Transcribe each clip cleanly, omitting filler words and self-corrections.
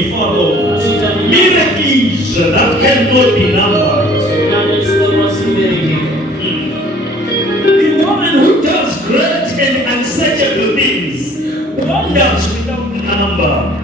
be followed. Miracles that cannot be numbered. The woman who does great and unsearchable things, wonders without number.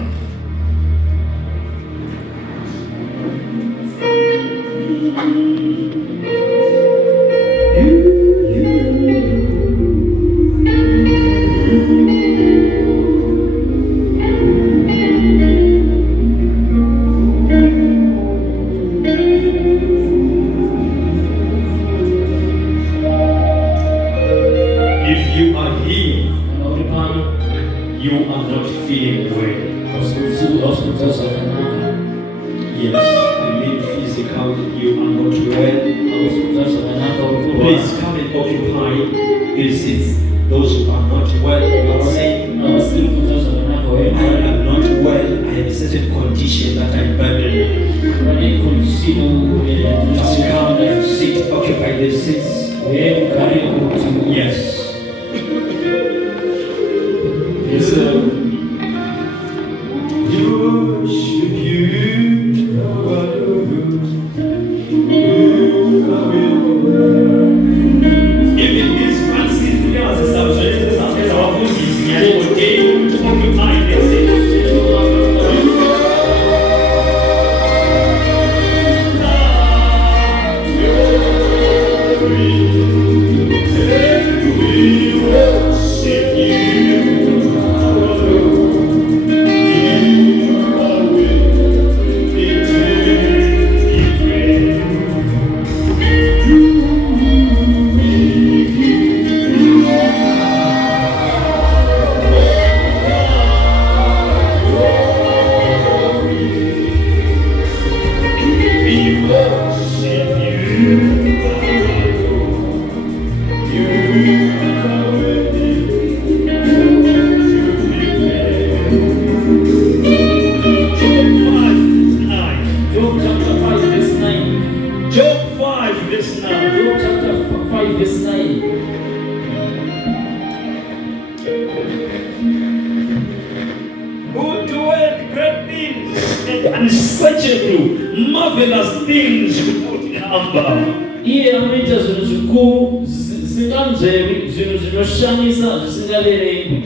Marvelous things without number.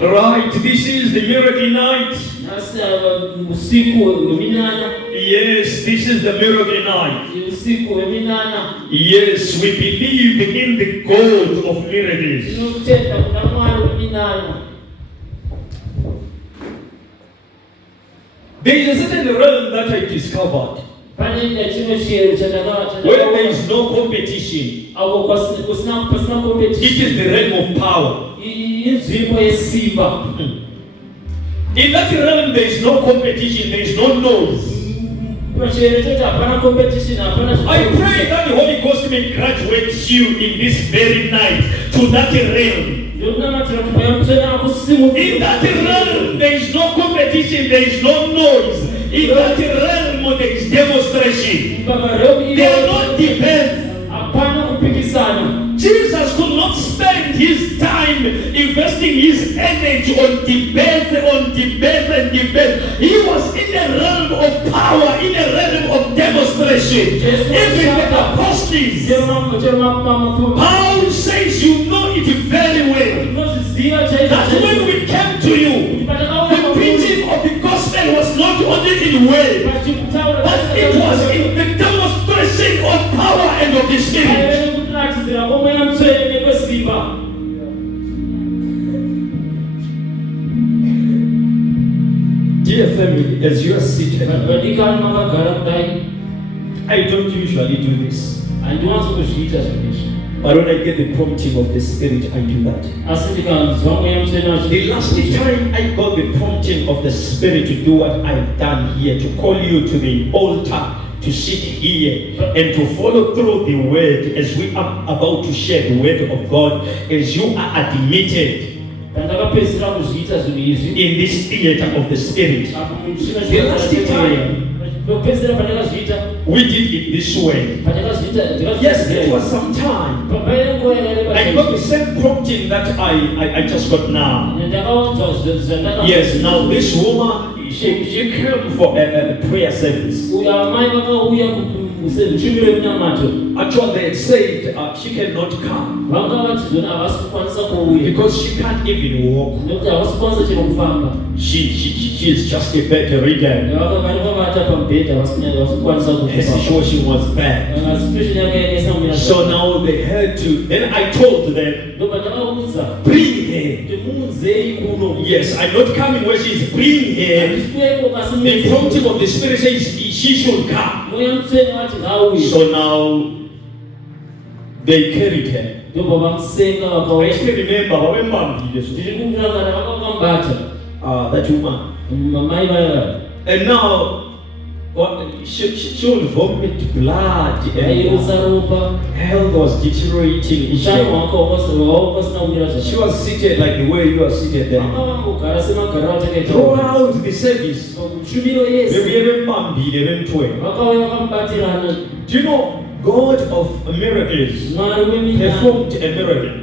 Right, this is the miracle night. Yes, this is the miracle night. Yes, we believe in the God of miracles. There is a certain realm that I discovered where there is no competition. It is the realm of power. In that realm there is no competition, there is no noise. I pray that the Holy Ghost may graduate you in this very night to that realm. In that realm there is no competition, there is no noise. In that realm there is demonstration. There are no debates. Jesus could not spend his time investing his energy on debates and debates. He was in the realm of power, in the realm of demonstration. Even the apostles, Paul says, you know it very well. That when we came to you, the preaching of the gospel was not only in word, but it was in the demonstration of power and of the Spirit. Dear family, as you are seated, I don't usually do this. But when I get the prompting of the Spirit, I do that. The last time I got the prompting of the Spirit to do what I've done here, to call you to the altar, to sit here and to follow through the word as we are about to share the word of God, as you are admitted in this theater of the Spirit. The last time we did it this way. Yes, it was some time. I got the same prompting that I just got now. Yes, now this woman she came for a prayer service. Actually, they had said she cannot come because she can't even walk. She is just a bedridden. Her situation was bad. So now they had to. Then I told them, bring her. Yes, I'm not coming where she is. Bring her. The prompting of the Spirit says she should come. So now they carried her. I still remember that woman. And now she would vomit blood. Health was deteriorating. She was seated like the way you are seated there. Throughout the service, do you know God of miracles performed a miracle?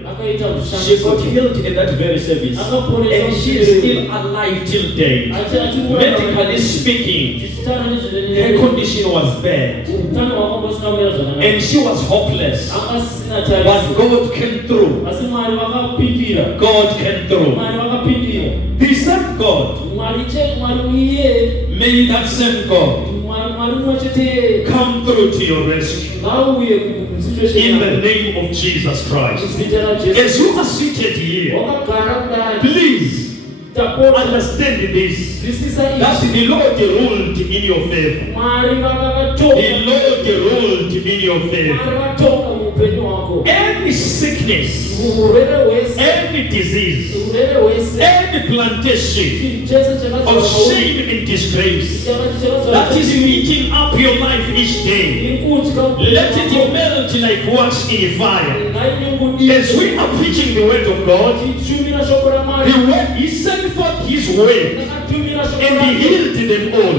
She got healed in that very service, and she is still alive till date. Medically speaking, her condition was bad, and she was hopeless. But God came through. God came through. The same God, may that same God come through to your rescue. In the name of Jesus Christ. As you are seated here, please understand this, that the Lord ruled in your favor. The Lord ruled in your favor. Any sickness, any disease, any plantation of shame and disgrace that is meeting up your life each day, let it melt like wax in fire. As we are preaching the word of God, the word, He sent forth His word, and He healed them all,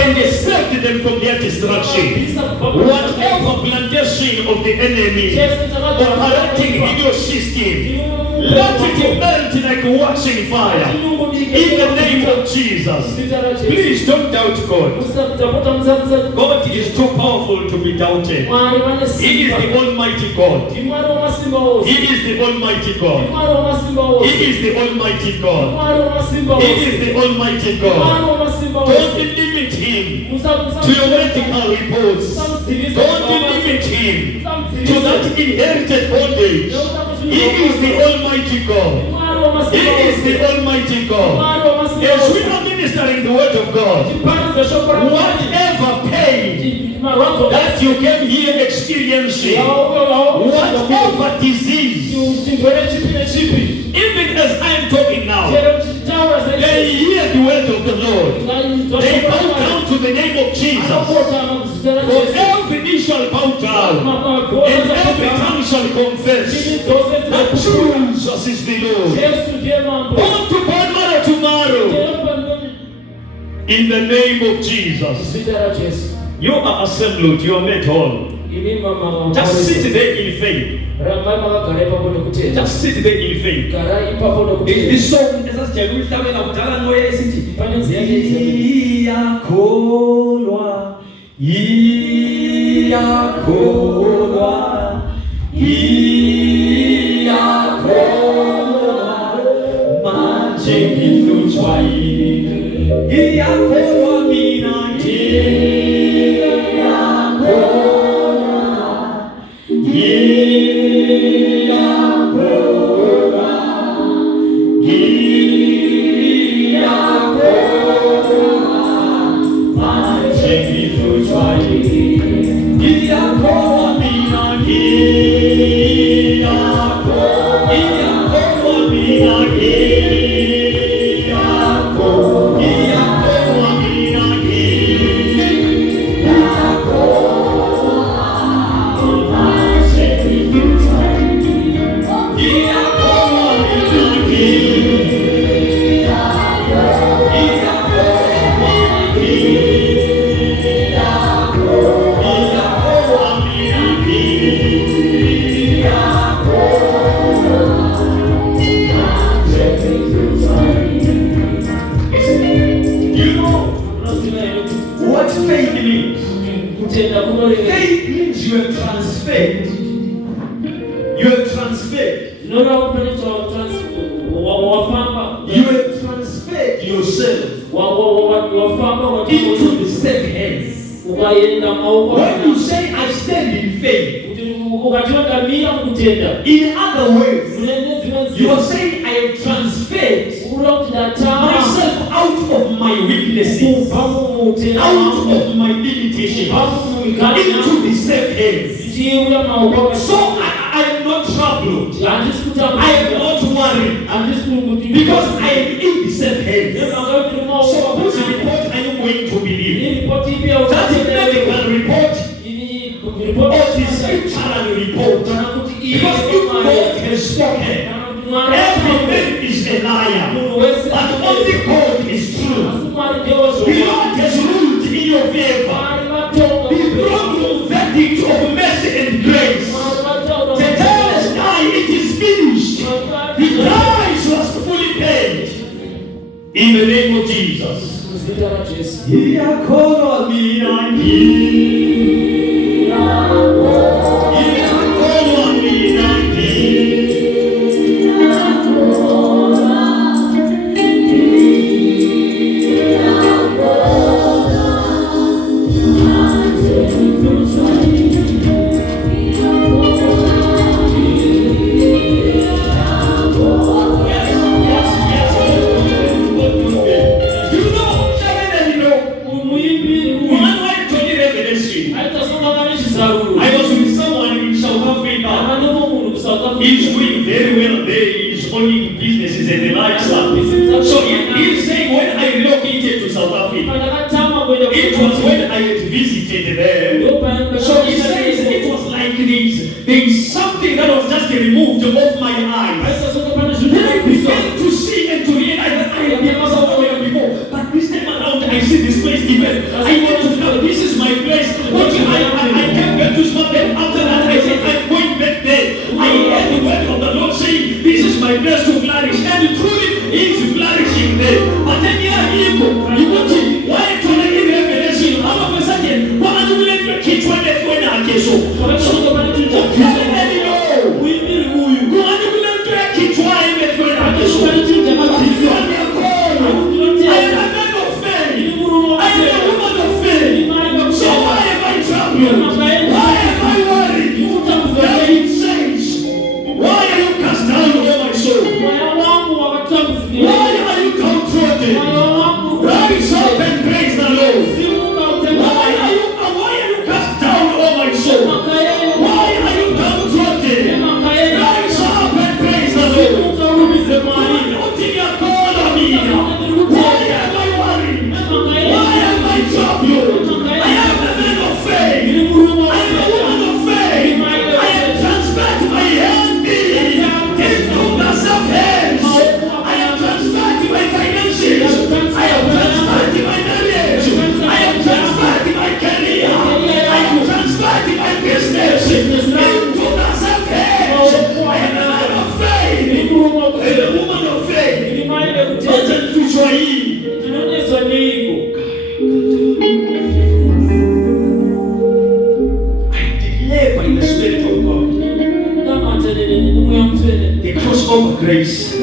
and He saved them from their destruction. Whatever plantation of the enemy operating in your system, let it melt like wax in fire. In the name of Jesus. Please don't doubt God. God is too powerful to be doubted. He is the Almighty God. He is the Almighty God. He is the Almighty God. He is the Almighty God. Don't limit Him to your medical reports. Don't limit Him to that inherited bondage. He is the Almighty God. He is the Almighty God. As we are ministering the word of God, whatever pain that you came here experiencing, whatever disease, even as I am talking now, they hear the word of the Lord. They bow down to the name of Jesus. For every knee shall bow down, and every tongue shall confess that Jesus is the Lord. Born to born, marrow to marrow. In the name of Jesus. You are assembled, you are made whole. Just sit there in faith. Just sit there in faith. This song is just You Faith means you have transferred. You have transferred. You have transferred yourself into the safe hands. When you say I stand in faith, in other words, you are saying I have transferred myself out of my weaknesses, out of my limitations, into the safe hands. So I am not troubled. I am not worried. Because I am in the safe hands. So whose report are you going to believe? That is medical report or the scriptural report? Because if God has spoken, every man is a liar, but only God is true. The Lord has ruled in your favor. The throne verdict of mercy and grace. The day has died, it is finished. The price was fully paid. In the name of Jesus. He's doing very well there. He's owning businesses and the lifestyle. So he's saying when I relocated to South Africa, it was when I had visited there. So he says it was like this. There is something that was just removed off my eyes. Then I began to see and to realize that I have been somewhere before. But this time around, I see this place different. I want to know this is my place. But I came back to Scotland. After that, I said I'm going back there. I heard the word of the Lord saying, this is my place to flourish. And truly, he is flourishing there. But then here you go. You want to, why to like in Revelation? All of a sudden, what are you going to keep when they're going to so? Grace. The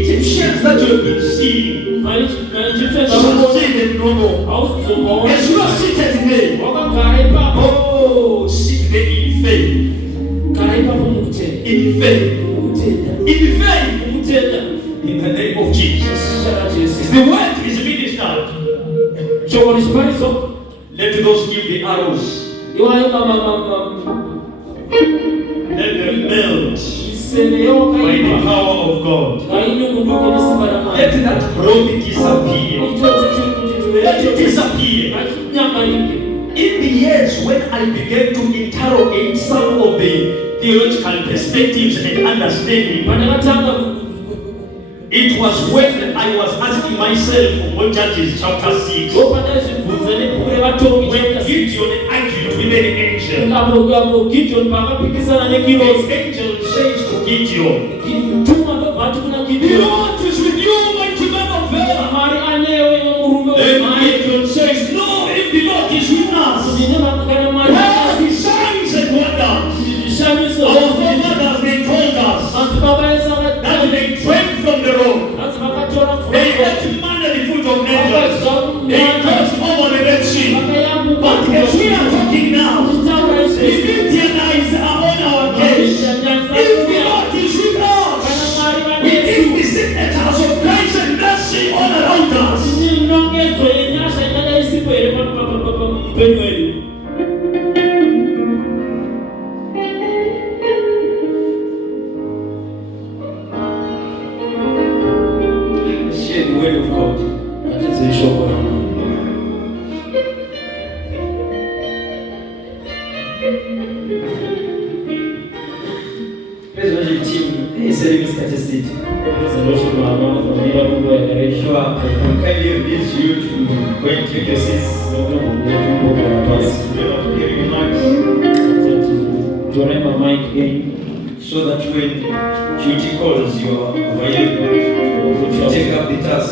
Egyptians that you have been seeing shall see them no more. As you are seated there, oh, sit there in faith. In faith. In faith. In the name of Jesus. The word is ministered. Let those give the arrows. Let them melt by the power of God. Let that growth disappear. Let it disappear. In the years when I began to interrogate some of the theological perspectives and understanding, it was when I was asking myself on Judges chapter 6, when Gideon argued with the angel. The angel says to Gideon, "The Lord is with you, mighty man of valor." Then Gideon says, "No, if the Lord Share the word of God. Praise the team. Hey, service statistic. Sure, I kindly release you to go and take your seats. To run my mic in, So that when duty calls, you are available to take up the task.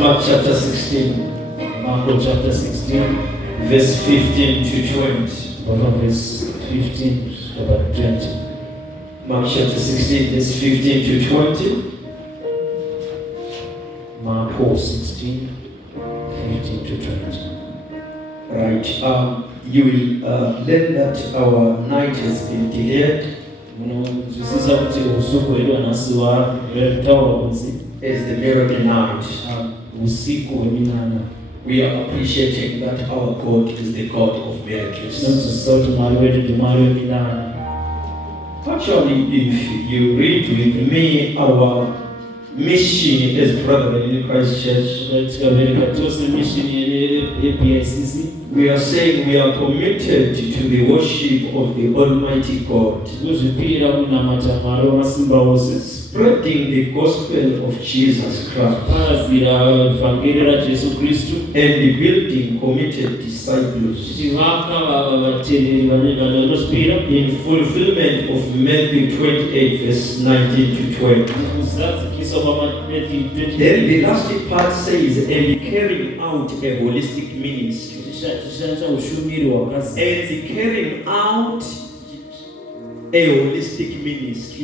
Mark chapter 16, Mark chapter 16, verse 15 to 20. verse 15 to about 20. Mark chapter 16, verse 15 to 20. Mark 16, 15 to 20. Right. You will learn that our night has been delayed as the miracle night. We are appreciating that our God is the God of miracles. Actually, if you read with me our mission as Brethren in Christ Church, we are saying we are committed to the worship of the Almighty God, spreading the gospel of Jesus Christ, and building committed disciples in fulfillment of Matthew 28, verse 19 to 20. Then the last part says, and carrying out a holistic ministry. And carrying out a holistic ministry.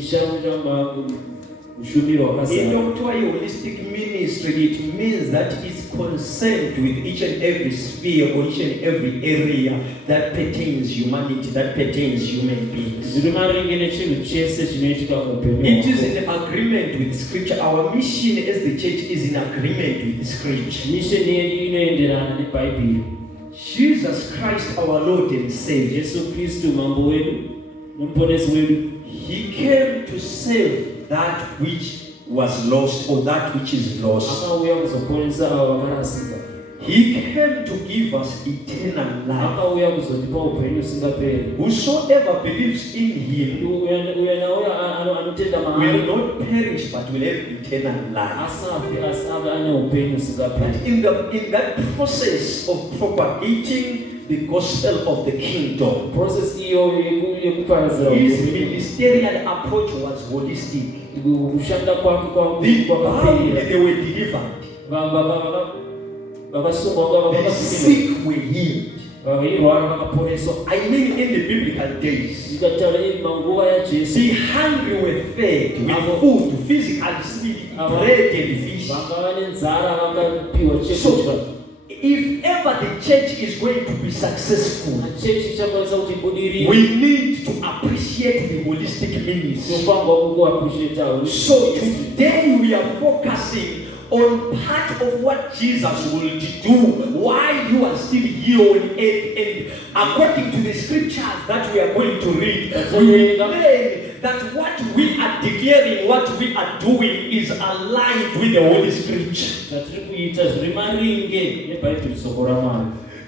In Dr. holistic ministry, it means that it's concerned with each and every sphere or each and every area that pertains humanity, that pertains human beings. It is in agreement with Scripture. Our mission as the church is in agreement with the Scripture. Jesus Christ, our Lord and Savior, He came to save that which was lost or that which is lost. He came to give us eternal life. Whosoever believes in Him will not perish but will have eternal life. But in that process of propagating the gospel of the kingdom, his ministerial approach was holistic. The bound, they were delivered. The sick were healed. I mean, in the biblical days, the hungry were fed with food, physical, bread and fish. So, if ever the church is going to be successful, we need to appreciate the holistic ministry. So today we are focusing on part of what Jesus will do while you are still here on earth. And according to the scriptures that we are going to read, we learn that what we are declaring, what we are doing is aligned with the Holy Scripture.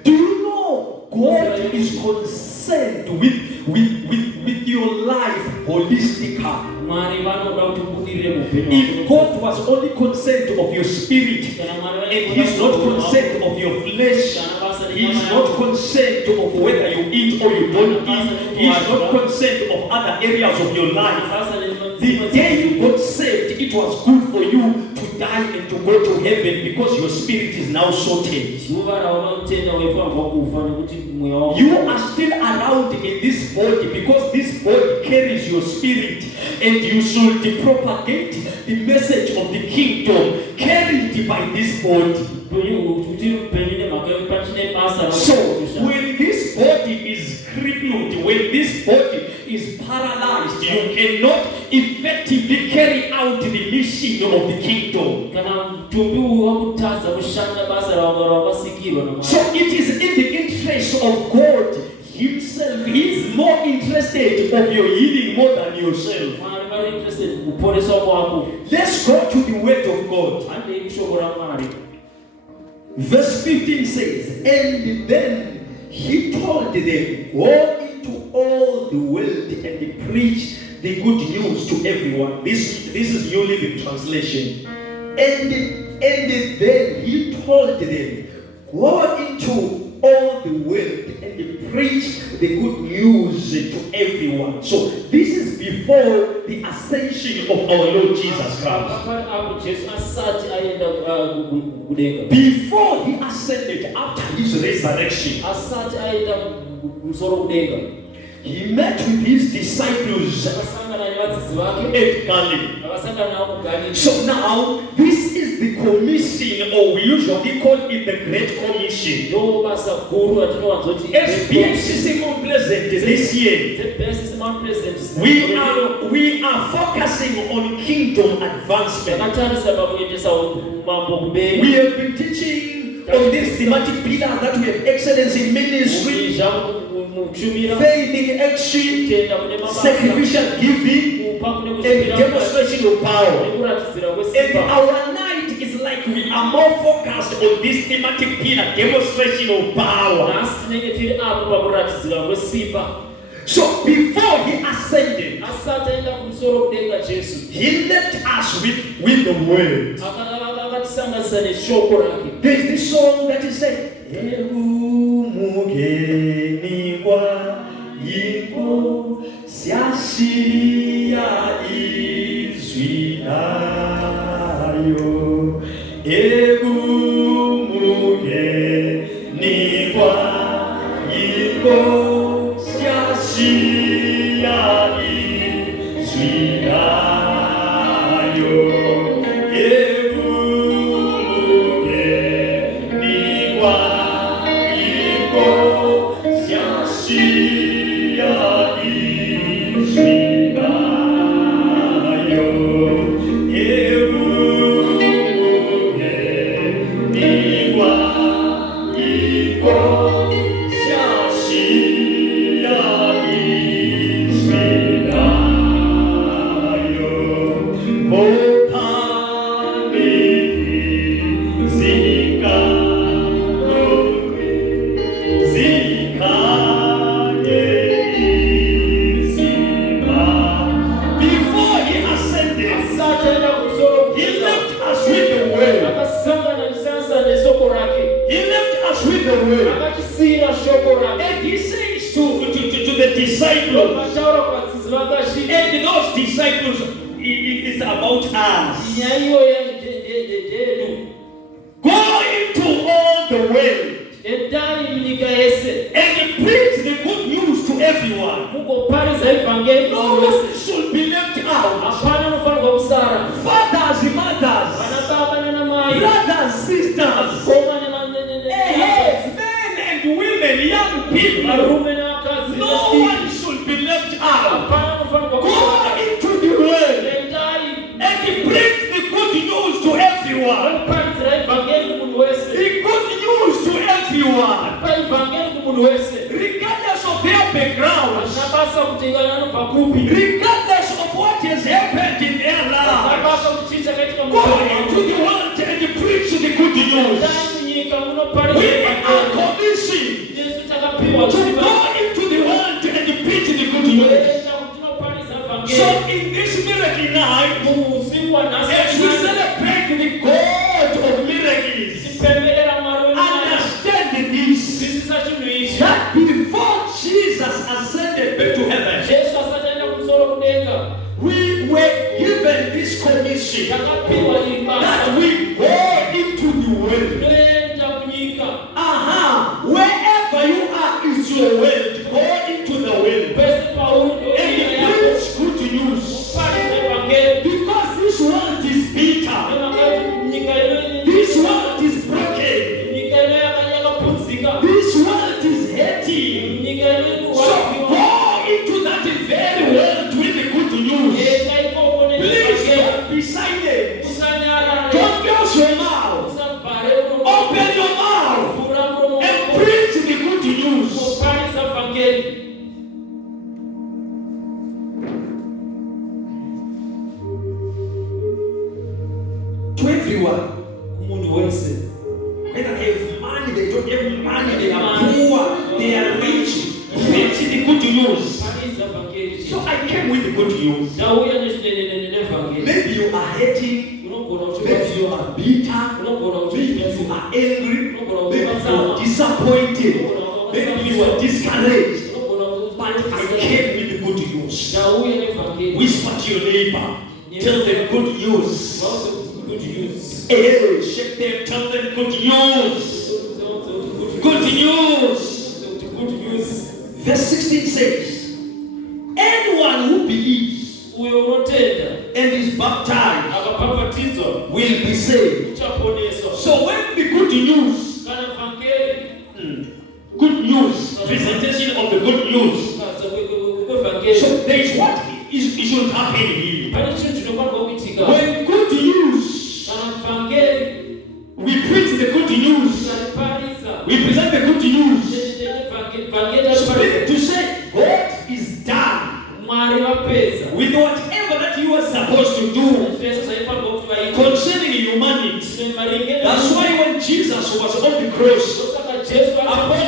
Do you know God is concerned with your life holistically? If God was only concerned of your spirit and He's not concerned of your flesh, He's not concerned of whether you eat or you don't eat, He's not concerned of other areas of your life. The day you got saved, it was good for you to die and to go to heaven because your spirit is now sorted. You are still around in this body because this body carries your spirit, and you should propagate the message of the kingdom carried by this body. So when this body is crippled, when this body is paralyzed, you cannot effectively carry out the mission of the kingdom. So it is in the interest of God Himself. He is more interested of your healing more than yourself. Let's go to the word of God. Verse 15 says, and then He told them, go into all the world and preach the good news to everyone. This is New Living Translation. And then He told them, go into all the world and preach the good news to everyone. So this is before the ascension of our Lord Jesus Christ. Before He ascended, after His resurrection, He met with His disciples at Galilee. So now, this is the commission, or we usually call it the Great Commission. As BICC Mount Pleasant this year, we are focusing on kingdom advancement. We have been teaching on these thematic pillars that we have excellence in ministry, faith in action, sacrificial giving, and demonstration of power. And our night is like we are more focused on this thematic pillar, demonstration of power. So before He ascended, He left us with the word. There's this song that is said, and He says to the disciples, and those disciples, it's about us. Go into all the world and preach the good news to everyone. No one should be left out. Fathers, mothers, brothers, sisters, men and women, young people. No one should be left out. Go into the world and preach the good news to everyone. The good news to everyone, regardless of their background, regardless of what has happened in their lives. Go into the world and preach the good news. We are commissioned to go into the world and preach the good news. So in this miracle night, as we celebrate the God of miracles, understand this, that before Jesus ascended back to heaven, we were given this commission that we go into the world. Wherever you are is your world. Go into the world and preach good news. Because this world is bitter. This world is broken. This world is hating. So go into that very Whether they have money, they don't have money, they are poor, they are rich. Preach the good news. So I came with the good news. Maybe you are hating, maybe you are bitter, maybe you are angry, maybe you are disappointed, maybe you are discouraged. But I came with the good news. Whisper to your neighbor. Tell them good news. Hey, shake them, tell them good news. Good news. Verse 16 says, anyone who believes and is baptized will be saved. So when the good news, presentation of the good news, so there is what it should happen here. When good news, we preach the good news, we present the good news. So to say God is done with whatever that you were supposed to do concerning humanity. That's why when Jesus was on the cross, upon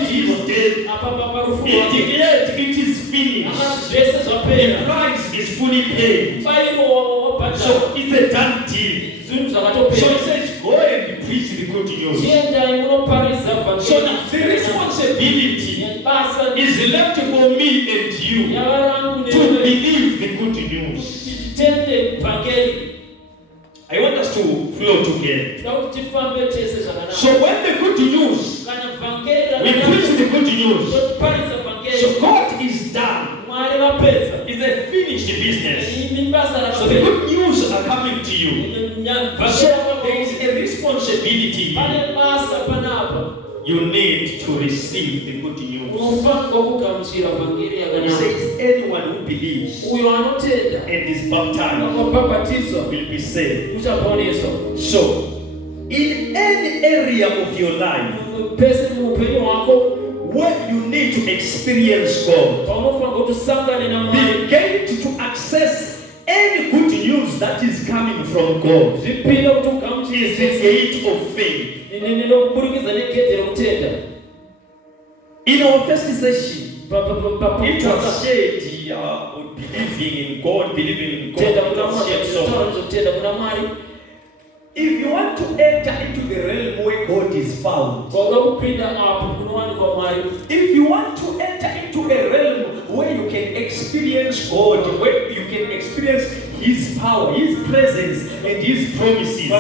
his death, he declared it is finished. The price is fully paid. So it's a done deal. So he says, go and preach the good news. So now the responsibility is left for me and you to believe the good news. I want us to flow together. So when the good news, we preach the good news. So God is done. It's a finished business. So the good news are coming to you. So there is a responsibility. You need to receive the good news. It says anyone who believes and is baptized will be saved. So, in any area of your life where you need to experience God, the gate to access any good news that is coming from God is the gate of faith. In our first session, it was said believing in God, if you want to enter into the realm where God is found, if you want to enter into a realm where you can experience God, where you can experience His power, His presence, and His promises,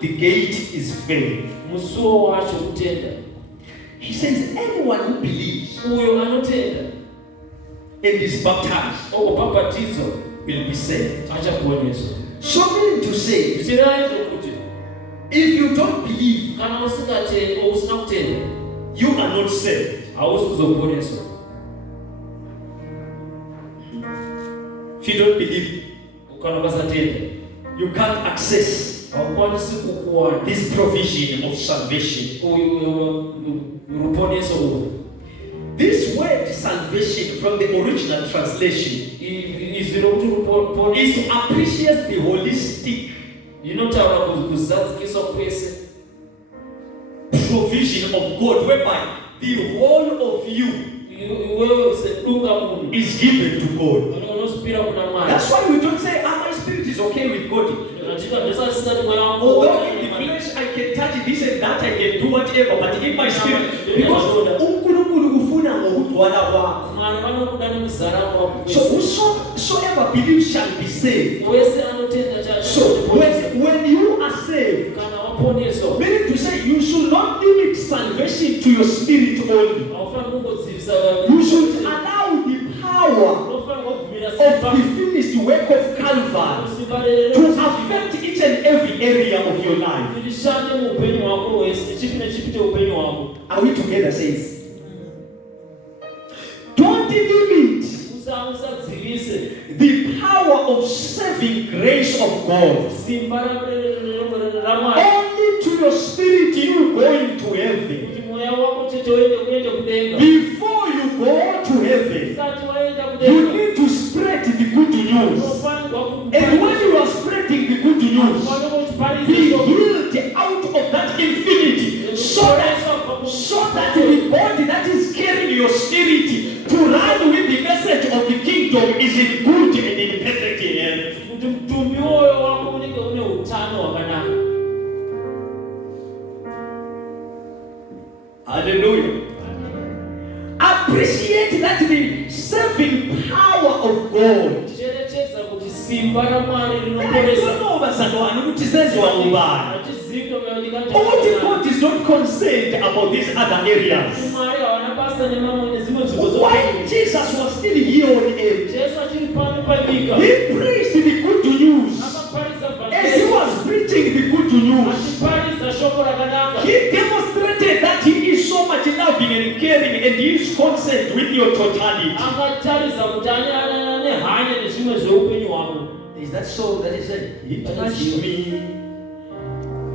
the gate is faith. He says, anyone who believes and is baptized will be saved. So meaning to say, if you don't believe, you are not saved. If you don't believe, you can't access this provision of salvation. This word salvation from the original translation is to appreciate the holistic provision of God, whereby the whole of you is given to God. That's why we don't say, my spirit is okay with God. Although in the flesh I can touch this and that, I can do whatever, but in my spirit, because so whosoever believes shall be saved. So when you are saved, meaning to say you should not limit salvation to your spirit only. You should allow the power of the finished work of Calvary to affect each and every area of your life. Are we together, saints? Don't limit the power of saving grace of God only to your spirit. You going to heaven. Before you go to heaven, you need to spread the good news. And when you are spreading the good news, the pulled out of that infinity so that the body that is carrying your spirit to run with the message of the kingdom is in good and in perfect health. Hallelujah. Appreciate that the saving power of God. God is not concerned about these other areas. While Jesus was still here on earth, he preached the good news. As he was preaching the good news, he demonstrated that he is so much loving and caring and he is concerned with your totality. Is that so that he said, he touched me?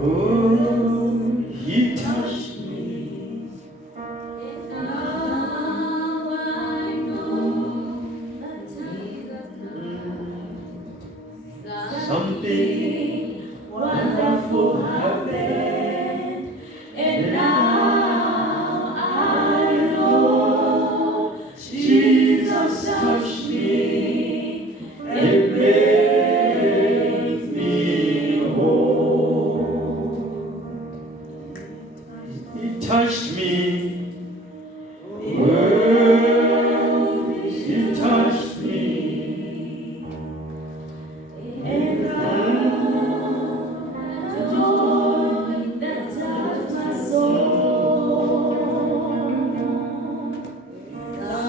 Oh, he touched me. And now I know that something wonderful happened. And now I know Jesus touched me and made me whole. He touched me. He touched me. And the joy that touched my soul.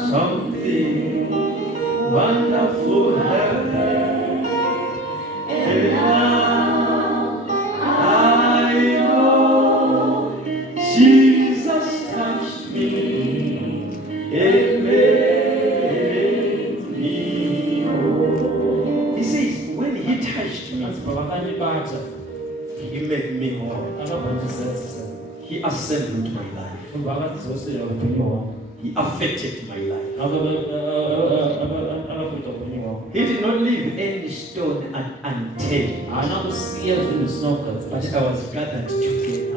Something wonderful happened, and now I know Jesus touched me and made me whole. He says, when he touched me, he made me whole. He assembled my life. He affected my life. He did not leave any stone unturned. But I was gathered together.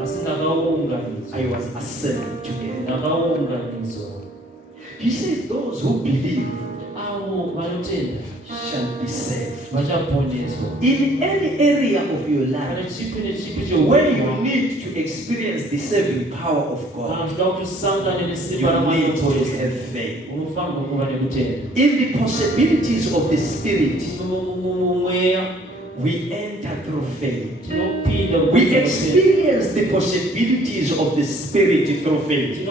I was assembled together. He says, those who believe shall be saved. In any area of your life where you need to experience the saving power of God, you need to have faith. In the possibilities of the Spirit, we enter through faith. We experience the possibilities of the Spirit through faith.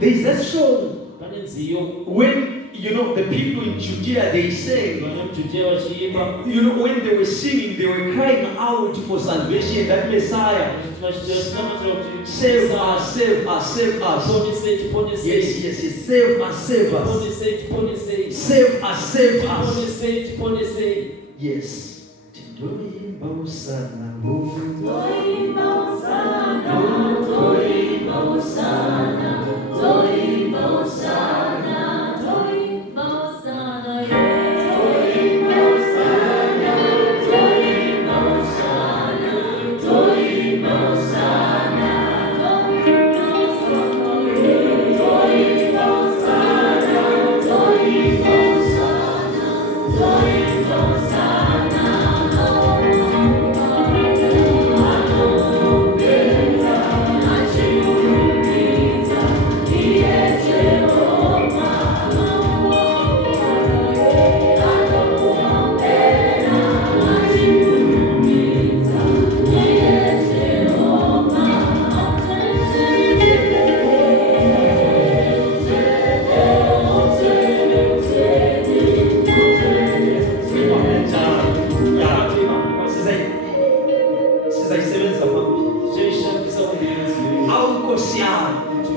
There is that song when the people in Judea, they say, when they were singing, they were crying out for salvation, that Messiah, save us, save us, save us. Yes, save us, save us. Save us, save us. Yes.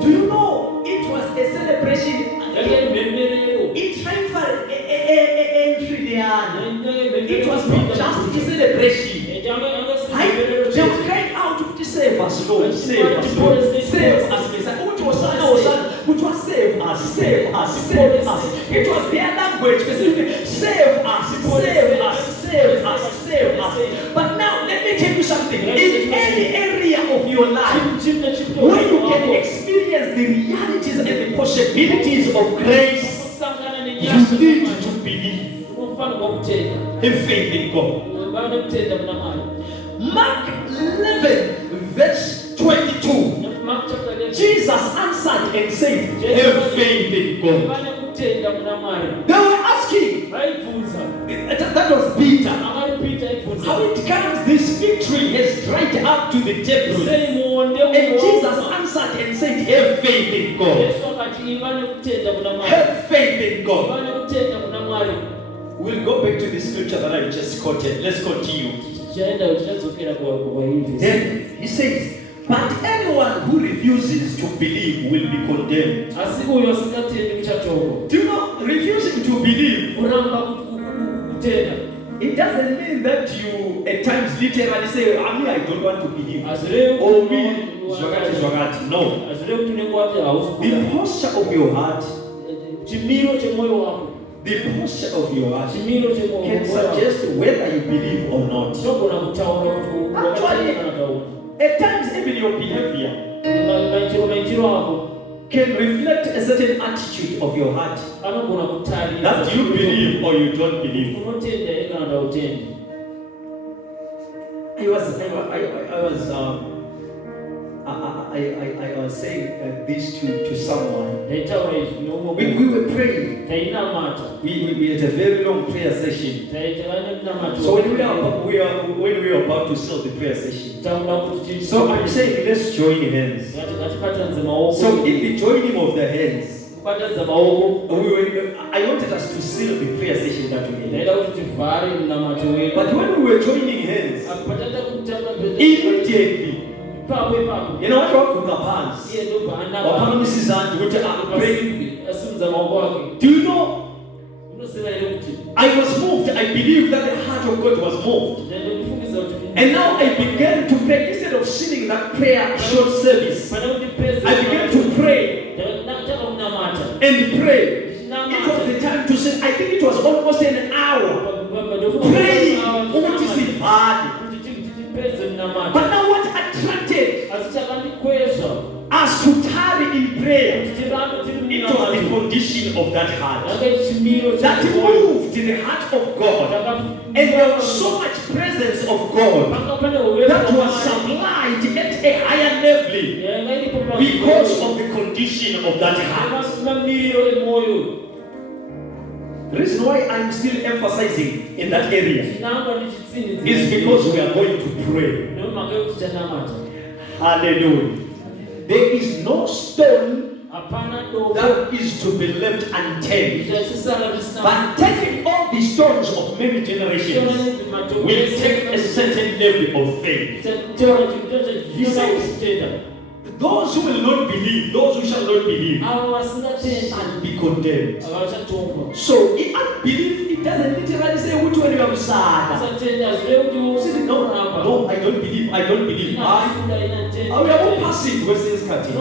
Do you know it was a celebration? It triumphal entry. It was not just a celebration. They were crying out to save us, Lord, save us, save us. Which was save us, save us, save us. It was their language. Save us, save us, save us, save us. past. But now let me tell you something. In any area of your life where you can experience the realities and the possibilities of grace, you need to believe. Have faith in God. Mark 11 verse 22. Jesus answered and said, have faith in God. They were asking, that was Peter, how it comes this victory has dried up to the table. And Jesus answered and said, have faith in God. Have faith in God. We'll go back to the scripture that I just quoted. Let's continue. Then he says, but anyone who refuses to believe will be condemned. Do you know, refusing to believe, it doesn't mean that you at times literally say, I don't want to believe. Or me, zwagati. No. The posture of your heart, can suggest whether you believe or not. Actually, at times even your behavior can reflect a certain attitude of your heart. That you believe or you don't believe. I was saying this to someone. We were praying. We had a very long prayer session. So when we were about to start the prayer session, so I'm saying let's join hands. So in the joining of the hands, I wanted us to seal the prayer session that way. But when we were joining hands, immediately, you know what happens? Do you know? I was moved. I believe that the heart of God was moved. And now I began to pray. Instead of sitting in that prayer short service, I began to pray and pray. It was the time to say, I think it was almost an hour praying. What is it hard? But now what attracted us to tarry in prayer, it was the condition of that heart that moved in the heart of God. And there was so much presence of God that was supplied at a higher level because of the condition of that heart. The reason why I'm still emphasizing in that area is because we are going to pray. Hallelujah. There is no stone that is to be left unturned. But taking all the stones of many generations will take a certain level of faith. He says, those who will not believe, those who shall not believe, shall be condemned. So, in unbelief, it doesn't literally say which one you have sad. No, I don't believe. I don't believe. We are all passive versus cutting.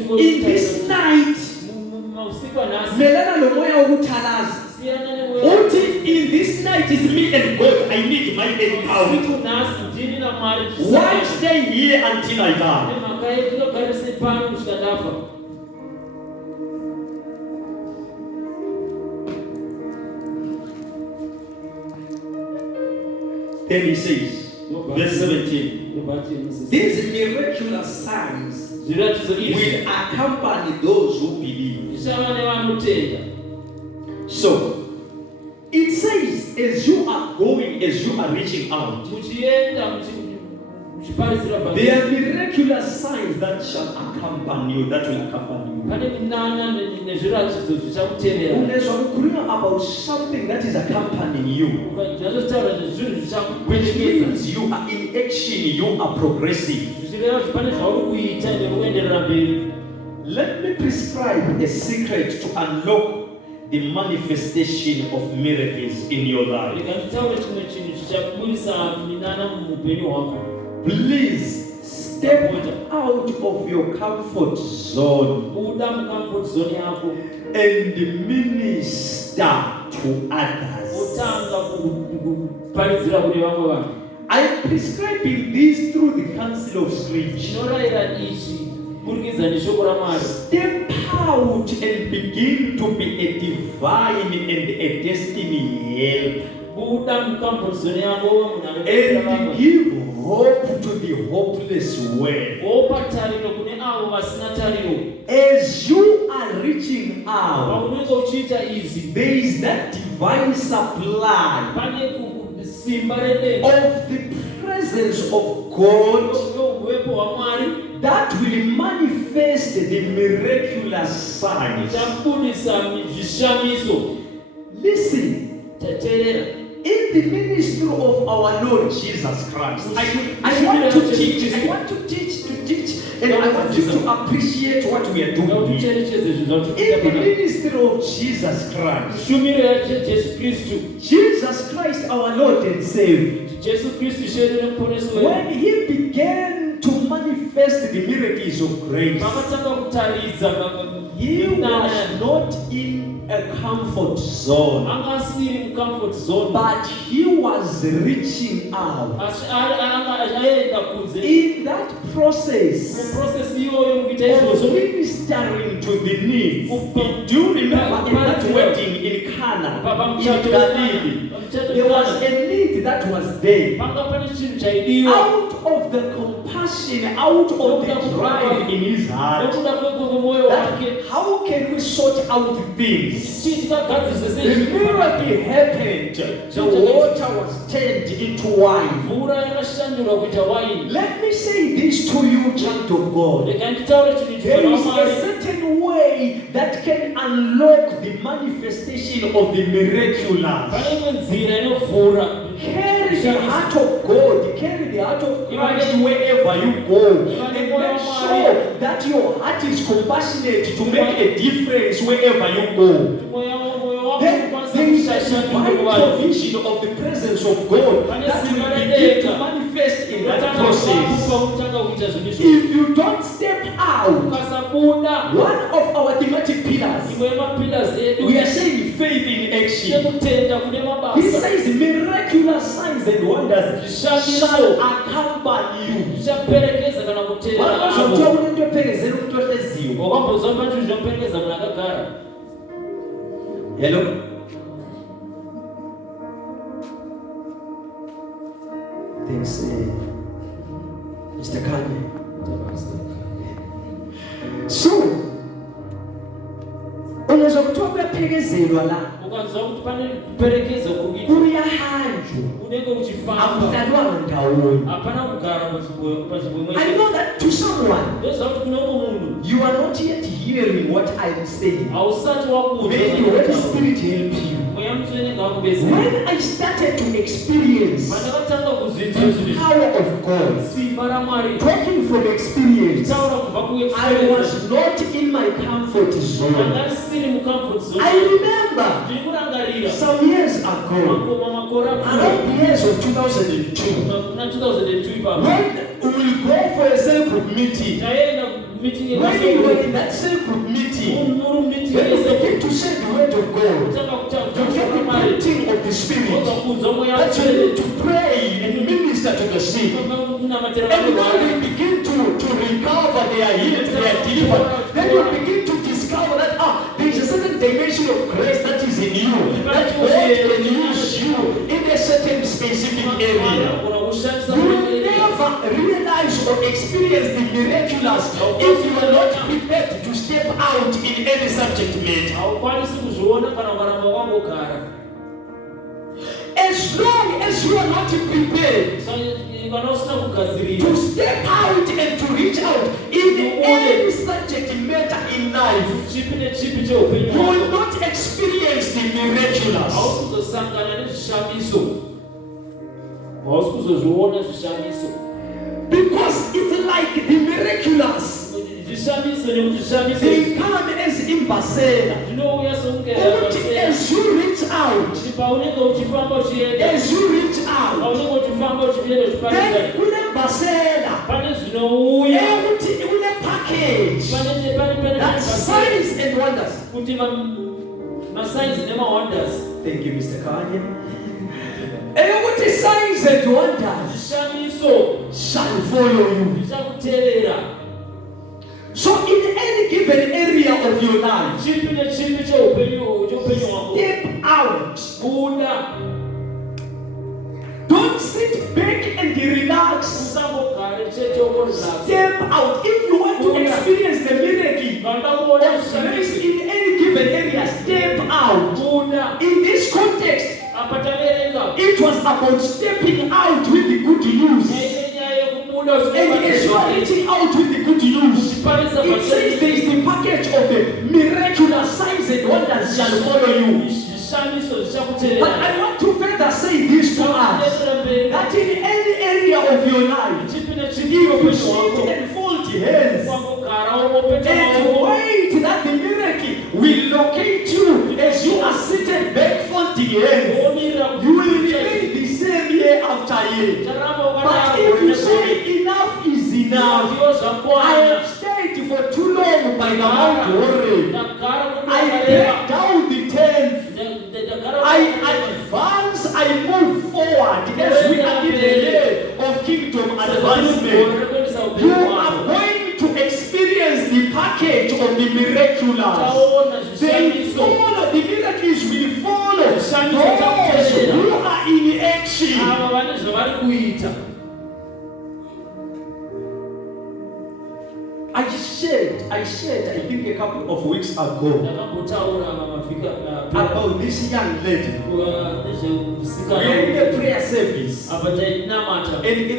In this night, in this night is me and God. I need my encounter. Why stay here until I die? Then he says, verse 17, these miraculous signs will accompany those who believe. So, it says, as you are going, as you are reaching out, there are miraculous signs that shall accompany you, that will accompany you. About something that is accompanying you, which means you are in action, you are progressive. Let me prescribe a secret to unlock the manifestation of miracles in your life. Please step out of your comfort zone and minister to others. I'm prescribing this through the counsel of Scripture. Step out and begin to be a divine and a destiny help. And give hope to the hopeless world. As you are reaching out, there is that divine supply of the presence of God that will manifest the miraculous signs. Listen. In the ministry of our Lord Jesus Christ, I want to teach, and I want you to appreciate what we are doing. In the ministry of Jesus Christ, Jesus Christ, our Lord and Savior, when He began to manifest the miracles of grace, He was not in a comfort zone, but He was reaching out. In that process of ministering to the needs, do you remember in that wedding in Cana, in Galilee, there was a need that was there. Out of the compassion, out of the drive in His heart, that how can we sort out things? The miracle happened. The water was turned into wine. Let me say this to you, child of God. There is a certain way that can unlock the manifestation of the miraculous. Carry the heart of God, carry the heart of Christ wherever you go, and make sure that your heart is compassionate to make a difference wherever you go. Then there is a divine provision of the presence of God that will begin to manifest in that process. If you don't step out, one of our thematic pillars, we are saying faith in action. He says miraculous signs and wonders shall accompany you. Hello? Thanks, Mr. Kanye. So, unaweza kutoa kuyapekezelwa la uyahanjwa amsalwa ndawoni. I know that to someone you are not yet hearing what I am saying. May the Holy Spirit help you. When I started to experience the power of God, talking from experience, I was not in my comfort zone. I remember some years ago, around the years of 2002, when we will go for a cell group meeting. When you were in that cell group meeting, when you begin to say the word of God, you get the anointing of the Spirit, that you need to pray and minister to the sick. And when they begin to recover, they are healed, they are delivered. Then you begin to discover that there is a certain dimension of grace that is in you, that God can use you in a certain specific area. You will never realize or experience the miraculous if you are not prepared to step out in any subject matter. As long as you are not prepared to step out and to reach out in any subject matter in life, you will not experience the miraculous. Because it's like the miraculous. They come as imbasela. As you reach out, then whenever masela ekuthi une package that signs and wonders. Thank you, Mr. Kanye. Ekuthi signs and wonders shall follow you. So in any given area of your life, step out. Don't sit back and relax. Step out. If you want to experience the miracle of grace in any given area, step out. In this context, it was about stepping out with the good news. And as you are reaching out with the good news, it says there is the package of the miraculous signs and wonders shall follow you. But I want to further say this to us, that in any area of your life, if you sit and fold hands and wait that the miracle will locate you as you are seated back folding hands, you will remain the same year after year. But if you say enough is enough, I have stayed for too long by the Mount Horeb, I break down the tent, I advance, I move forward as we are in the year of kingdom advancement. You are going to experience the package of the miraculous. They follow, the miracles will follow those who are in action. I shared, I think a couple of weeks ago, about this young lady. We are in a prayer service, and in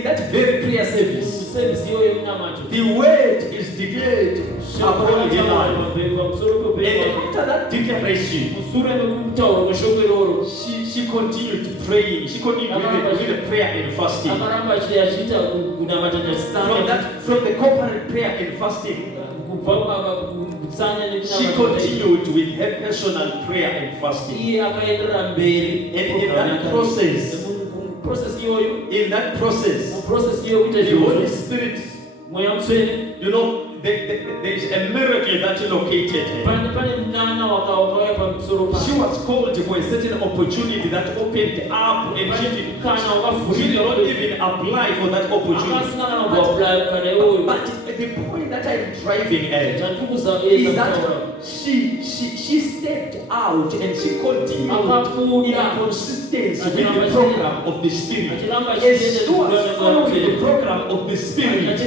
that very prayer service, the word is declared upon her life. And after that declaration, she continued praying. She continued with the prayer and fasting. From the corporate prayer and fasting, she continued with her personal prayer and fasting. And in that process, the Holy Spirit, you know, there is a miracle that located her. She was called for a certain opportunity that opened up, and she did not even apply for that opportunity. But the point that I'm driving at is that she stepped out and she continued in consistency with the program of the Spirit. As she was following the program of the Spirit, the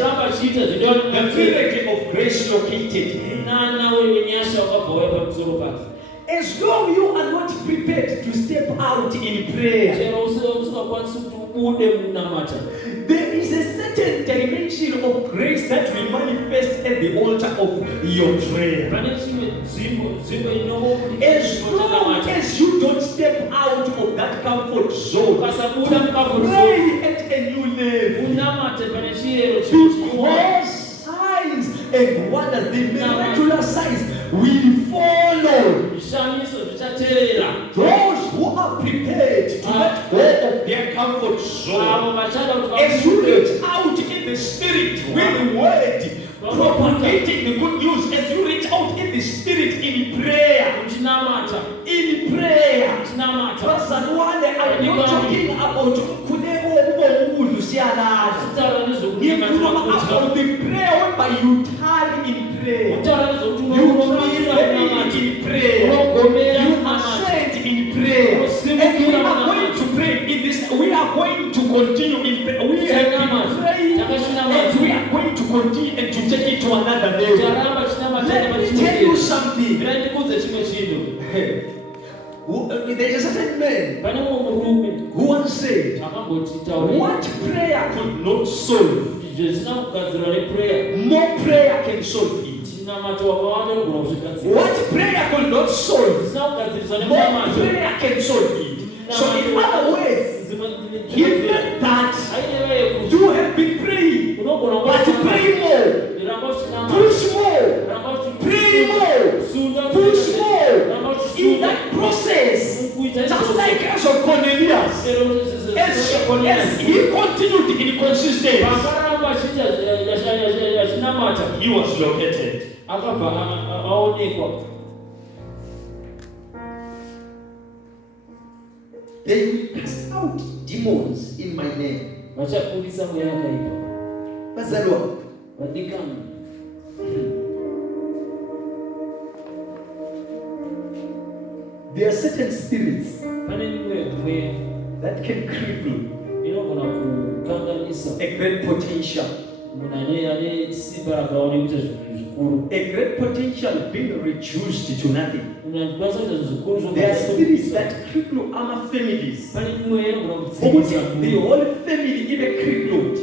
miracle of grace located her. As long you are not prepared to step out in prayer, there is a certain dimension of grace that will manifest at the altar of your prayer. As long as you don't step out of that comfort zone to pray at a new level, because signs and wonders, the miraculous signs will follow those who are prepared to let go of their comfort zone. As you reach out in the Spirit with the word, propagating the good news, as you reach out in the Spirit in prayer, person one, I'm not talking about the prayer whereby you tarry in prayer, you pray in prayer, you ascend in prayer, and we are going to pray in this. We are going to continue in prayer. We have been praying, and we are going to continue and to take it to another level. Let me tell you something. There is a certain man who once said, what prayer could not solve, more prayer can solve it. What prayer could not solve, more prayer can solve it. So in other words, given that you have been praying, but pray more, push more, pray more, push more. In that process, just like as of Cornelius, as he continued continued in consistency, Pakaramba yachinamata. he was located. Akabva aonekwa. They will cast out demons in my name. Vachapurisa mweya yakaipa. Bazalwa. Vadikana. There are certain spirits Pane mweya that can cripple inogona kukanganisa. a great potential. Munhu ane simba rakaona kuita zvinhu zvikuru. A great potential being reduced to nothing. Munhu anokwanisa kuita zvinhu zvikuru. There are spirits that cripple our families. Pane mweya inogona Almost kudzivisa the whole family even crippled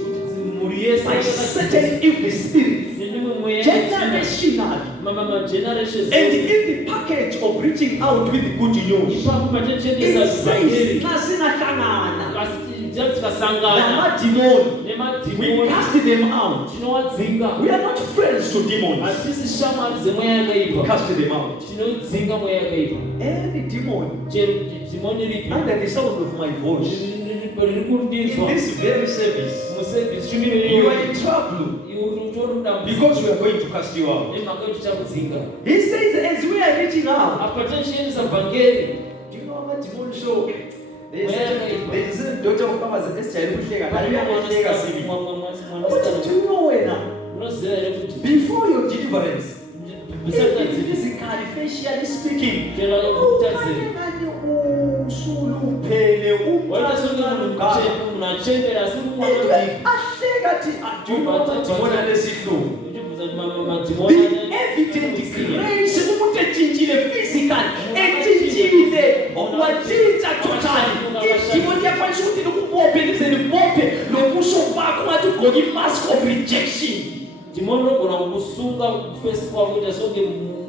mhuri yese by certain evil spirits. nemimwe mweya Generationally. generations. And in the package of reaching out with the good news, Ipapo it patechendesa says, zvivangeri "Nasina kanana." tikasangana Demon. We nemadhimoni cast them out. tinowadzinga. We are not friends to demons. Hatisi shamwari dzemweya yakaipa. Cast them out. Tinodzinga mweya yakaipa. Any demon Chero dhimoni ripi under the sound of my voice riri in kurudinzwa this very service, musevhisi you shumiro are in trouble utorudambudziko because we are going to cast you out. nemhaka yekuti tichakudzinga. He says, as we are reaching out, Apa tichiendesa vhangeri. do you know what demon show? There is a daughter of Mama Esther. Do you know when Unoziva here kuti before your deliverance, physically, facially speaking, munhu achembera asi the evident grace physically wachinja totally demoni yakwanisa kuti nokubope ndizenibope nobuso bwako ngati ugqoke mask of rejection. dhimoni rinogona kukusunga kufesi kwako kuita songe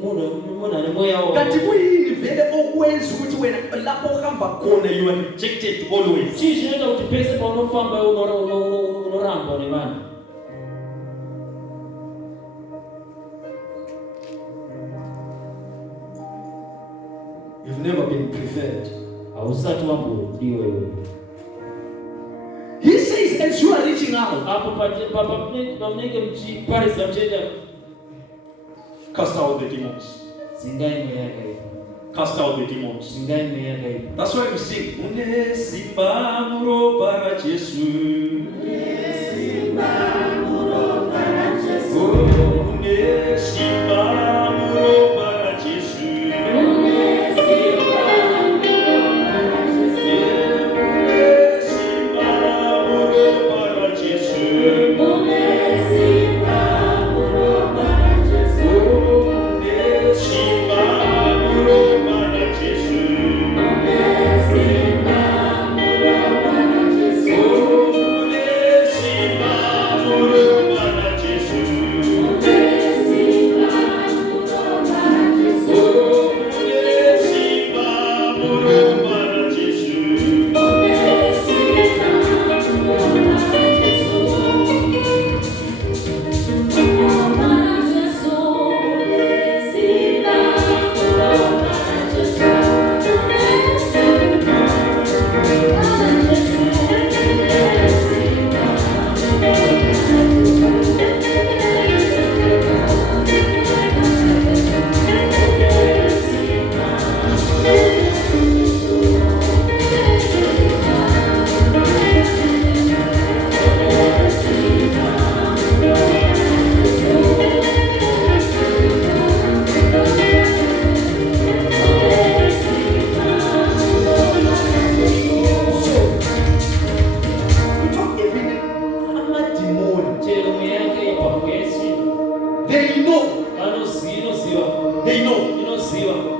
munhu ane mweya Kanti kuyini vele okwenza ukuthi wena lapho ohamba khona you are rejected always. chii chinoita kuti pese paunofamba unorambwa nevanhu. You've never been preferred. Hausati wambodiwa iwe. He says, as you are reaching out, Apo pamunenge muchiparidza muchienda Cast out the demons. dzingai mweya yakaipa. Cast out the demons. Dzingai mweya yakaipa. That's why we sing. Une simba muropa ra Jesu. Une simba muropa ra Jesu. Une simba muropa ra Jesu. Une simba muropa ra Jesu. Une simba muropa ra Jesu. Une simba muropa ra Jesu. Une simba muropa ra Jesu.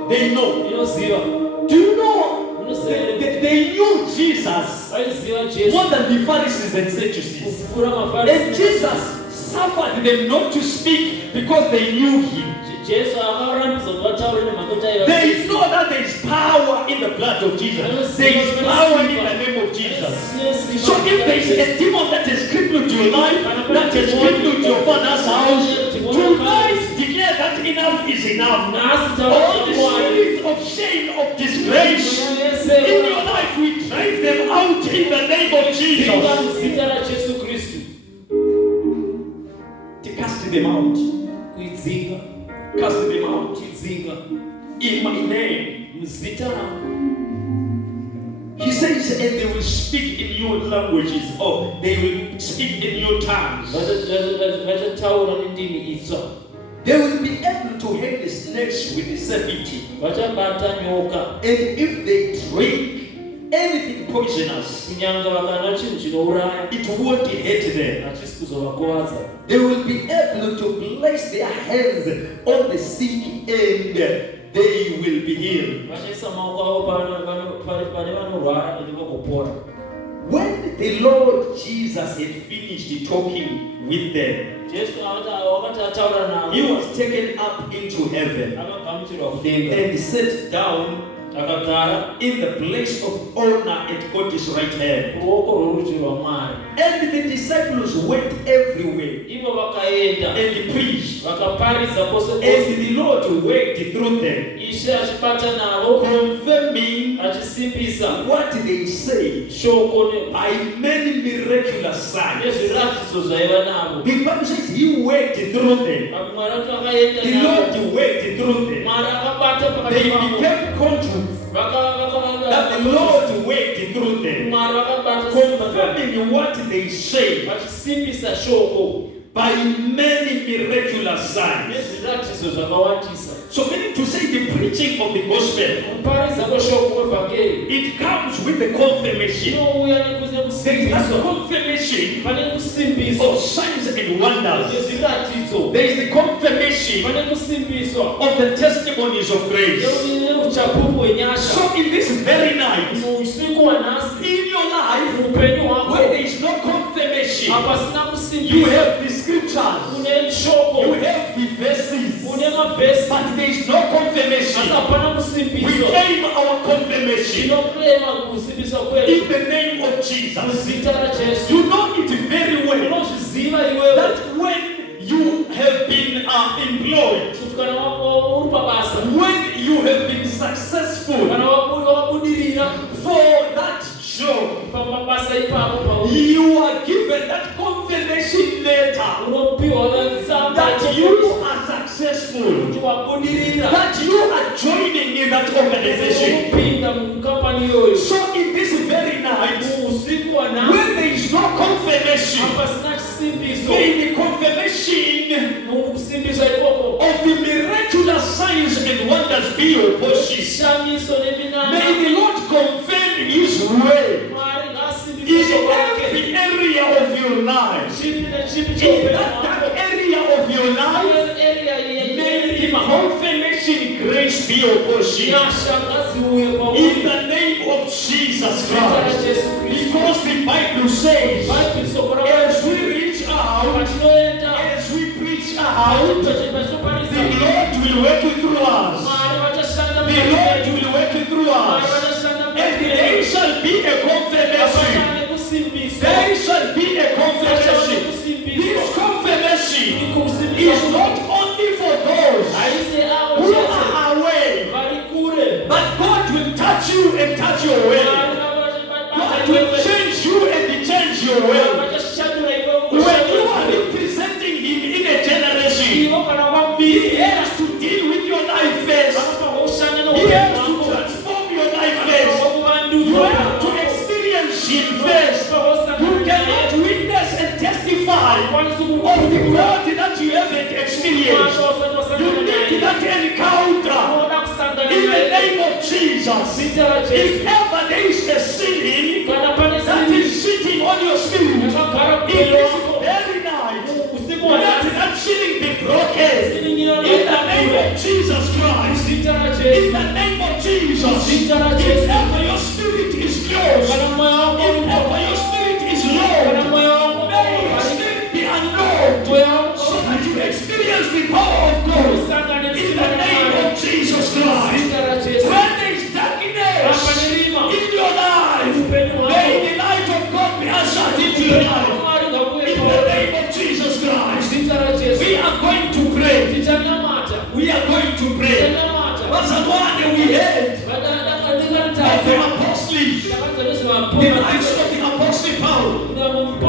They know. Do you know? They knew Jesus more than the Pharisees and Sadducees. And Jesus suffered them not to speak because they knew him. They know that there is power in the blood of Jesus. There is power in the name of Jesus. So if there is a demon that has crippled your life, that has crippled your father's house, tonight declare that enough is enough. All the spirits of shame, of disgrace in your life, we drive them out in the name of Jesus. them out. kuidzinga Cast them out. chidzinga In my name. muzita rangu. He says, and they will speak in new languages, or they will speak in new tongues. Vachataura nendimi itsva. They will be able to handle snakes with safety. Vachabata nyoka. And if they drink anything poisonous, Kunyanga vakanwa chinhu chinouraya it won't hurt them. hachisi kuzovakuwadza. They will be able to place their hands on the sick and they will be healed. Vachaisa maoko avo pane vanorwara ende vagopora. When the Lord Jesus had finished talking with them, Jesu wakati ataura navo he was taken up into heaven akagamuchirwa kudenga and sat down akagara in the place of honor at God's right hand. ruoko rworudyi rwaMwari. And the disciples went everywhere Ivo vakaenda and preached. vakaparidza kwose And kwose. the Lord worked through them, Ishe achibata navo confirming achisimbisa what they say shoko by many miraculous signs. nezviratidzo zvaiva navo. The Bible says he worked through them. Mwari akaenda The navo. Lord worked through them. Mwari akabata They pakati pavo. became conscious that the Lord worked through them, Mwari akabata confirming what they say vachisimbisa shoko by many miraculous signs. nezviratidzo zvakawandisa. So meaning to say the preaching of the gospel, Kuparidza kweshoko kwevhangeri it comes with the confirmation. inouya nekuze There is kusimbiswa. a confirmation Pane kusimbiswa of signs and wonders. nezviratidzo. There is the confirmation Pane kusimbiswa of the testimonies of grace. neuchapupu hwenyasha. So in this very night, Usiku wa nasi in your life, upenyu where wako there is no confirmation, hapasina you kusimbiswa. have the scriptures, Une shoko, you have the verses, une mavhesi, but there is no confirmation. asi hapana We kusimbiswa. claim our confirmation Tinoklema kusimbiswa kwedu in the name of Jesus. muzita raJesu. You know it very well Unozviziva iwewe that when you have been employed, kuti kana uri pabasa, when you have been successful kana wabudirira for that job, pamabasa ipapo, you are given that confirmation letter unopiwa tsamba that you are successful, kuti wabudirira, that you are joining in that organization. unopinda mukampani iyoyo. So in this very night, Usiku wa nasi when there is no confirmation, hapasina chisimbiso. may the confirmation Kusimbiswa ikoko of the miraculous signs and wonders be your portion. shamiso neminana. May the Lord confirm His way Mwari ngasimbise in shoko rake. every area of your life. Chipi nechipi In chaupenyu that hwako. area of your life, Area may the confirmation grace be your portion. nyasha ngaziuye In kwauri. the name of Jesus Zita la Christ. Jesu Kristu. Because the Bible says, Baibulo sokora as we reach out, patinoenda as we preach out, the patinoparisa. Lord will work through us. Mwari vachashanda The Lord will work through Mwari us. vachashanda And there shall be a confirmation. Hapana kusimbiswa. There shall be a confirmation. This confirmation is not only for those Haisi hao who chache are away, bali kule. but God will touch you and touch your will. God will change you and change your will. When you are representing Him in a generation, He has to deal with your life first. He has to transform your life first. You have to experience Him first. You cannot witness and testify of the God that you haven't experienced. You need that encounter in the name of Jesus. If ever there is a sin that is sitting on your spirit, in this very night, let that sin be broken. In the name of Jesus Christ. In the name of Jesus. If ever your spirit is closed, if ever your spirit is low, may your spirit be unlocked so that you experience the power of God. In the name of Jesus Christ. When there is darkness in your life, may the light of God be ushered into your life. In the name of Jesus Christ. We are going to pray. We are going to pray. What's the one that we heard of the apostles? The lives of the apostle Paul.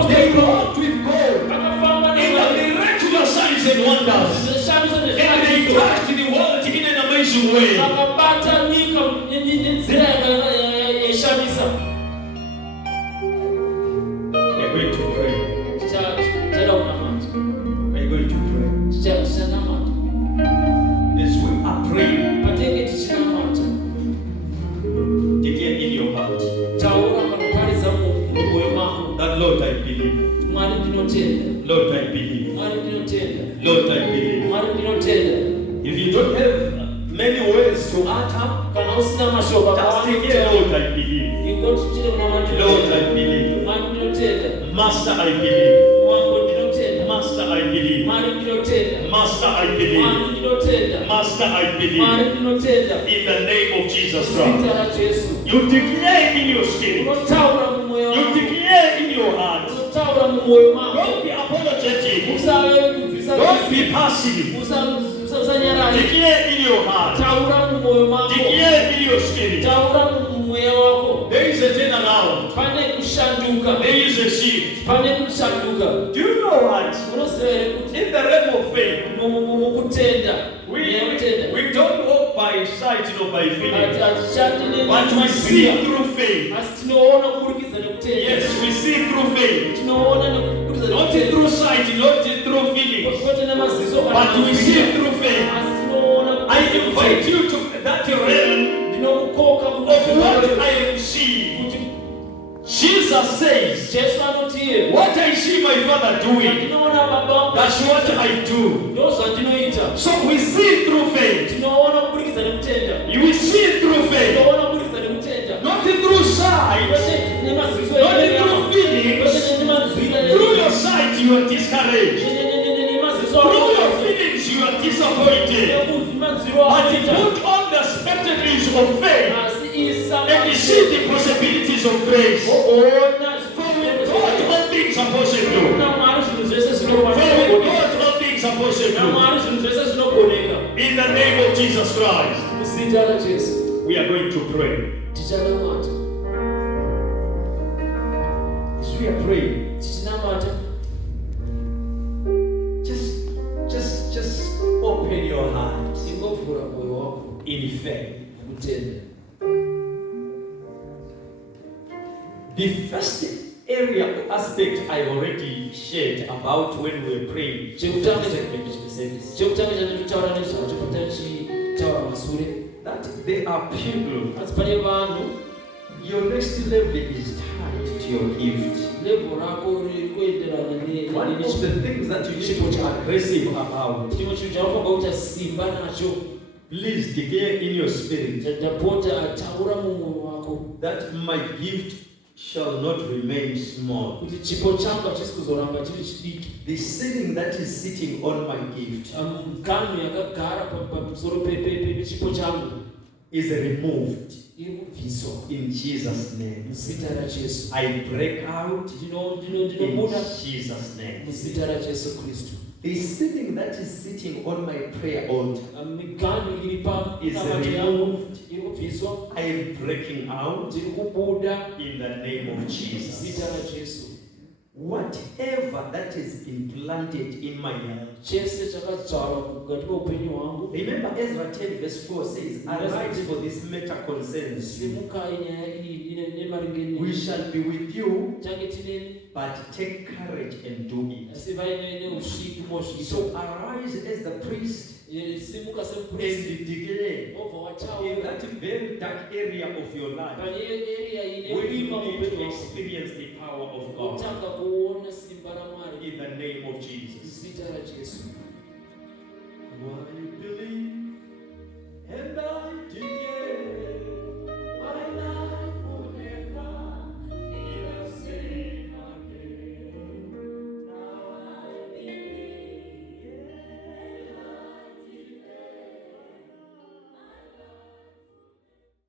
They walked with God in the miraculous signs signs and wonders. And they touched the world in an amazing way. akabata nyika nzira yeshamisa. We are going to pray. Tera unamata. We are going to pray. Tera As we are praying, patenge tichinamata. declare in your heart Taura panopariza moyo mako. that Lord I believe. Mwari ndinotenda. Lord I believe. Mwari ndinotenda. Lord I believe. Mwari ndinotenda. If you don't have many words to utter, Kana usina mashoba just declare Lord I believe. ingoti chile unamata. Lord I believe. Mwari ndinotenda. Master I believe. Mwango ndinotenda. Master I believe. Mwari ndinotenda. Master I believe. Mwari ndinotenda. Master I Mwari believe. ndinotenda. In the name of Jesus Christ. Zita la Yesu. You declare in your spirit. Unotaura mu moyo You wako. declare in your heart. Unotaura mu moyo wako. Don't be apologetic. Usawe kuvisa. Don't be passive. Usanyaraye. Declare in your heart. Taura mu moyo wako. Declare in your spirit. Taura mu moyo wako. There is a turnaround. Pane kushanduka. There is a shift. Pane kushanduka. Do you know what? Unosere kuti In the realm of faith, mukutenda. we don't walk by sight nor by feeling, Atishandi ne. but we see through faith. Asi tinoona kuburikidza nekutenda. Yes, we see through faith. Tinoona nekuburikidza Not nekutenda. through sight, not through feelings, Kwete nemaziso but we see through faith. asi tinoona. I invite you to that realm Ndinokukoka of what I am seeing. kuti Jesus says, Jesu anotiye. what I see my Father doing, Ndinoona baba wangu. that's what I do. Ndozvandinoita. So we see through faith. Tinoona kuburikidza nekutenda. We see through faith. Tinoona kuburikidza nekutenda. Not through sight, Kwete nemaziso not enyama. through feelings. Kwete nemazira Through your sight you are discouraged. nemaziso Through your feelings you are disappointed. But put on the spectacles of faith and see the possibilities of grace. For with God all things are possible. For with God all things are possible. In the name of Jesus Christ, we are going to pray. As we are praying, just open your heart in faith. The first area or aspect I already shared about when we were praying. That there are people, your next level is tied to your gift. One of the things that you need to be aggressive about, please declare in your spirit that my gift shall not remain small. The ceiling that is sitting on my gift is removed in Jesus' name. I break out in Jesus' name. The ceiling that is sitting on my prayer altar is removed. I am breaking out in the name of Jesus. Whatever that has been planted in my heart. Remember Ezra 10 verse 4 says, arise for this matter concerns you. We shall be with you, but take courage and do it. So arise as the priest and declare in that very dark area of your life where you need to experience the power of God. In the name of Jesus.